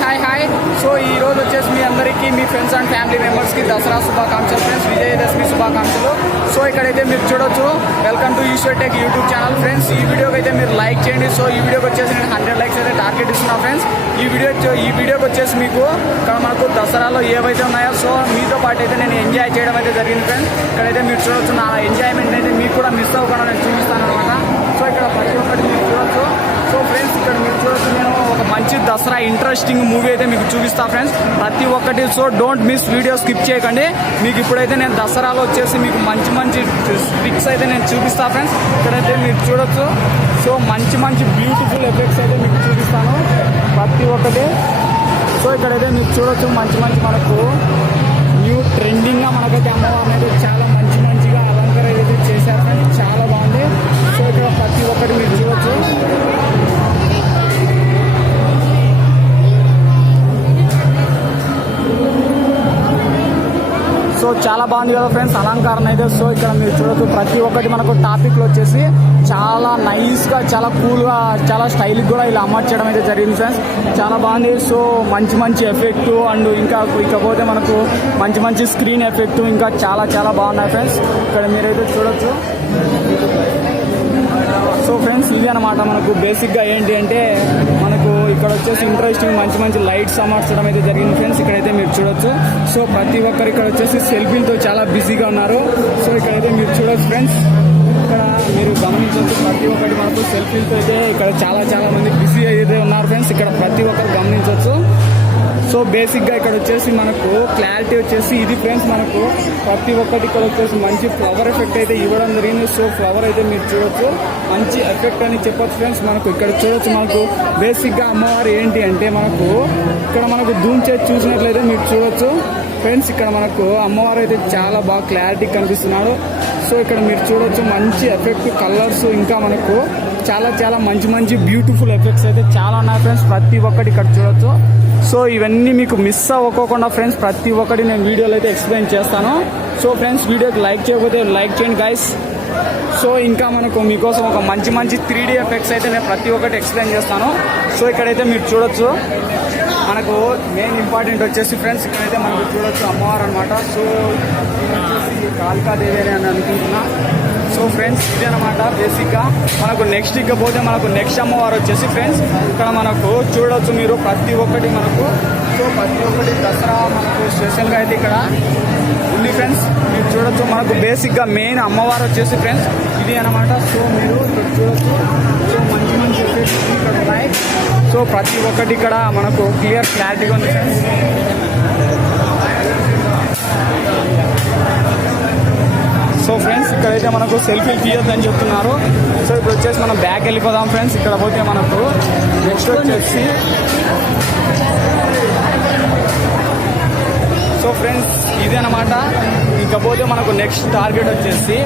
Hi so ఈ రోజు వచ్చేసి మీ అందరికీ మీ ఫ్రెండ్స్ అండ్ ఫ్యామిలీ మెంబర్స్కి దసరా శుభాకాంక్షలు ఫ్రెండ్స్, విజయదశమి శుభాకాంక్షలు. సో ఇక్కడైతే మీరు చూడొచ్చు, welcome to Eshwar tech YouTube channel friends. ఈ వీడియోకి అయితే మీరు లైక్ చేయండి. సో ఈ వీడియోకి వచ్చేసి నేను 100 లైక్స్ అయితే టార్గెట్ ఇస్తున్నా ఫ్రెండ్స్. ఈ వీడియోకి వచ్చేసి మీకు ఇక్కడ మనకు దసరాలో ఏవైతే ఉన్నాయో సో మీతో పాటు అయితే నేను ఎంజాయ్ చేయడం అయితే జరిగింది ఫ్రెండ్స్. ఇక్కడైతే మీరు చూడొచ్చు, నా ఎంజాయ్మెంట్ అయితే మీకు కూడా మిస్ అవ్వకుండా నేను చూపిస్తాను అనమాట. సో ఇక్కడ ప్రతి ఒక్కటి మీరు చూడొచ్చు. సో ఫ్రెండ్స్ ఇక్కడ మీరు చూడొచ్చు, నేను ఒక మంచి దసరా ఇంట్రెస్టింగ్ మూవీ అయితే మీకు చూపిస్తాను ఫ్రెండ్స్, ప్రతి ఒక్కటి. So don't miss, video skip చేయకండి. మీకు ఇప్పుడైతే నేను దసరాలో వచ్చేసి మీకు మంచి ట్రిక్స్ అయితే నేను చూపిస్తాను ఫ్రెండ్స్. ఇక్కడైతే మీరు చూడొచ్చు, సో మంచి బ్యూటిఫుల్ ఎఫెక్ట్స్ అయితే మీకు చూపిస్తాను ప్రతి ఒక్కటి. సో ఇక్కడైతే మీరు చూడొచ్చు, మంచి మనకు న్యూ ట్రెండింగ్గా మనకైతే అమ్మవారిని అయితే చాలా మంచిగా అలంకరణ అయితే చేశారు ఫ్రెండ్స్, చాలా బాగుంది. సో ఇక్కడ ప్రతి ఒక్కటి మీరు చూడొచ్చు. సో చాలా బాగుంది కదా ఫ్రెండ్స్ అలంకరణ అయితే. సో ఇక్కడ మీరు చూడొచ్చు, ప్రతి ఒక్కటి మనకు టాపిక్లో వచ్చేసి చాలా నైస్గా, చాలా కూల్గా, చాలా స్టైల్గా కూడా ఇలా అమర్చడం అయితే జరిగింది ఫ్రెండ్స్, చాలా బాగుంది. సో మంచి ఎఫెక్ట్ అండ్ ఇకపోతే మనకు మంచి స్క్రీన్ ఎఫెక్ట్ ఇంకా చాలా బాగున్నాయి ఫ్రెండ్స్. ఇక్కడ మీరైతే చూడొచ్చు. సో ఫ్రెండ్స్ ఇది అనమాట మనకు బేసిక్గా ఏంటి అంటే మనకు ఇక్కడ వచ్చేసి ఇంట్రెస్టింగ్ మంచి లైట్స్ అమర్చడం అయితే జరిగింది ఫ్రెండ్స్. ఇక్కడైతే మీరు చూడొచ్చు. సో ప్రతి ఒక్కరు ఇక్కడ వచ్చేసి సెల్ఫీలతో చాలా బిజీగా ఉన్నారు. సో ఇక్కడైతే మీరు చూడొచ్చు ఫ్రెండ్స్, ఇక్కడ మీరు గమనించవచ్చు, ప్రతి ఒక్కటి మనకు సెల్ఫీలతో అయితే ఇక్కడ చాలా మంది బిజీ అయితే ఉన్నారు ఫ్రెండ్స్. ఇక్కడ ప్రతి ఒక్కరు గమనించవచ్చు. సో బేసిక్గా ఇక్కడ వచ్చేసి మనకు క్లారిటీ వచ్చేసి ఇది ఫ్రెండ్స్, మనకు ప్రతి ఒక్కటి ఇక్కడ వచ్చేసి మంచి ఫ్లవర్ ఎఫెక్ట్ అయితే ఇవ్వడం జరిగింది. సో ఫ్లవర్ అయితే మీరు చూడొచ్చు, మంచి ఎఫెక్ట్ అని చెప్పొచ్చు ఫ్రెండ్స్. మనకు ఇక్కడ చూడొచ్చు, మనకు బేసిక్గా అమ్మవారు ఏంటి అంటే మనకు ఇక్కడ మనకు జూమ్ చేసి చూసినట్లయితే మీరు చూడొచ్చు ఫ్రెండ్స్, ఇక్కడ మనకు అమ్మవారు అయితే చాలా బాగా క్లారిటీ కనిపిస్తున్నాడు. సో ఇక్కడ మీరు చూడొచ్చు, మంచి ఎఫెక్ట్ కలర్స్ ఇంకా మనకు చాలా మంచి బ్యూటిఫుల్ ఎఫెక్ట్స్ అయితే చాలా ఉన్నాయి ఫ్రెండ్స్, ప్రతి ఒక్కటి ఇక్కడ చూడొచ్చు. సో ఇవన్నీ మీకు మిస్ అవ్వకోకుండా ఫ్రెండ్స్ ప్రతి ఒక్కటి నేను వీడియోలో అయితే ఎక్స్ప్లెయిన్ చేస్తాను. సో ఫ్రెండ్స్ వీడియోకి లైక్ చేయకపోతే లైక్ చేయండి గైస్. సో ఇంకా మనకు మీకోసం ఒక మంచి 3D ఎఫెక్ట్స్ అయితే నేను ప్రతి ఒక్కటి ఎక్స్ప్లెయిన్ చేస్తాను. సో ఇక్కడైతే మీరు చూడొచ్చు, మనకు మెయిన్ ఇంపార్టెంట్ వచ్చేసి ఫ్రెండ్స్ ఇక్కడైతే మనకు చూడొచ్చు అమ్మవారు అనమాట. సో వచ్చేసి కాళికాదేవి అని అనుకుంటున్నా. సో ఫ్రెండ్స్ ఇదేనమాట బేసిక్గా మనకు నెక్స్ట్ ఇకపోతే మనకు నెక్స్ట్ అమ్మవారు వచ్చేసి ఫ్రెండ్స్ ఇక్కడ మనకు చూడొచ్చు మీరు ప్రతి ఒక్కటి మనకు. సో ప్రతి ఒక్కటి దసరా మనకు స్పెషల్గా అయితే ఇక్కడ ఉంది ఫ్రెండ్స్, మీరు చూడొచ్చు. మనకు బేసిక్గా మెయిన్ అమ్మవారు వచ్చేసి ఫ్రెండ్స్ ఇది అనమాట. సో మీరు ఇక్కడ చూడొచ్చు, సో మంచి ఎఫెక్ట్స్ ఇక్కడ ఉన్నాయి. సో ప్రతి ఒక్కటి ఇక్కడ మనకు క్లారిటీగా ఉంది ఫ్రెండ్స్. సో ఫ్రెండ్స్ ఇక్కడైతే మనకు సెల్ఫీలు తీయొద్దని చెప్తున్నారు. సో ఇప్పుడు వచ్చేసి మనం బ్యాక్ వెళ్ళిపోదాం ఫ్రెండ్స్. ఇక్కడ పోతే మనకు నెక్స్ట్ వచ్చేసి సో ఫ్రెండ్స్ ఇదేనమాట. ఇకపోతే మనకు నెక్స్ట్ టార్గెట్ వచ్చేసి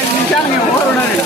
5 నిమిషాలు మేము ఎవరు ఉండాలి.